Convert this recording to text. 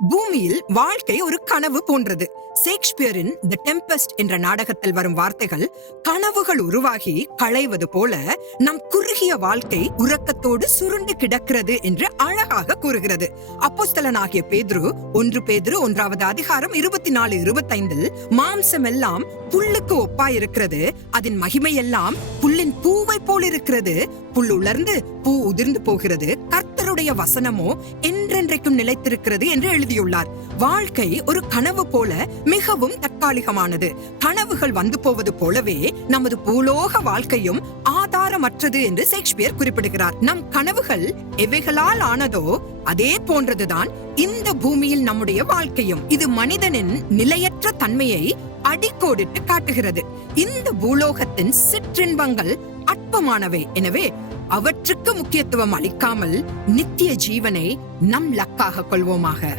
பூமியில் வாழ்க்கை ஒரு கனவு போன்றது. ஷேக்ஸ்பியரின் தி டெம்பஸ்ட் என்ற நாடகத்தில் வரும் வார்த்தைகள் கனவுகள் உருவாகி களைவது போல நம் குறுகிய வாழ்க்கை உறக்கத்தோடு சுருண்டு கிடக்கிறது என்று அழகாக கூறுகிறது. அப்போஸ்தலனாகிய பேதுரு 1 பேதுரு 1வது அதிகாரம் 24-25 மாம்சம் எல்லாம் புல்லுக்கு ஒப்பாயிருக்கிறது, அதன் மகிமை எல்லாம் புல்லின் பூவை போல் இருக்கிறது. புல் உலர்ந்து பூ உதிர்ந்து போகிறது, கர்த்தருடைய வசனமோ என்றென்றைக்கும் நிலைத்திருக்கிறது என்று எழுதியுள்ளார். வாழ்க்கை ஒரு கனவு போல மிகவும் தற்காலிகமானது. கனவுகள் வந்து போவது போலவே நமது பூலோக வாழ்க்கையும் ஆதாரமற்றது என்று ஷேக்ஸ்பியர் குறிப்பிடுகிறார். நம் கனவுகள் எவைகளால் ஆனதோ அதே போன்றதுதான் இந்த பூமியில் நம்முடைய வாழ்க்கையும். இது மனிதனின் நிலையற்ற தன்மையை அடிக்கோடிட்டு காட்டுகிறது. இந்த பூலோகத்தின் சிற்றின்பங்கள் அற்பமானவை, எனவே அவற்றுக்கு முக்கியத்துவம் அளிக்காமல் நித்திய ஜீவனை நம் லக்காக கொள்வோமாக.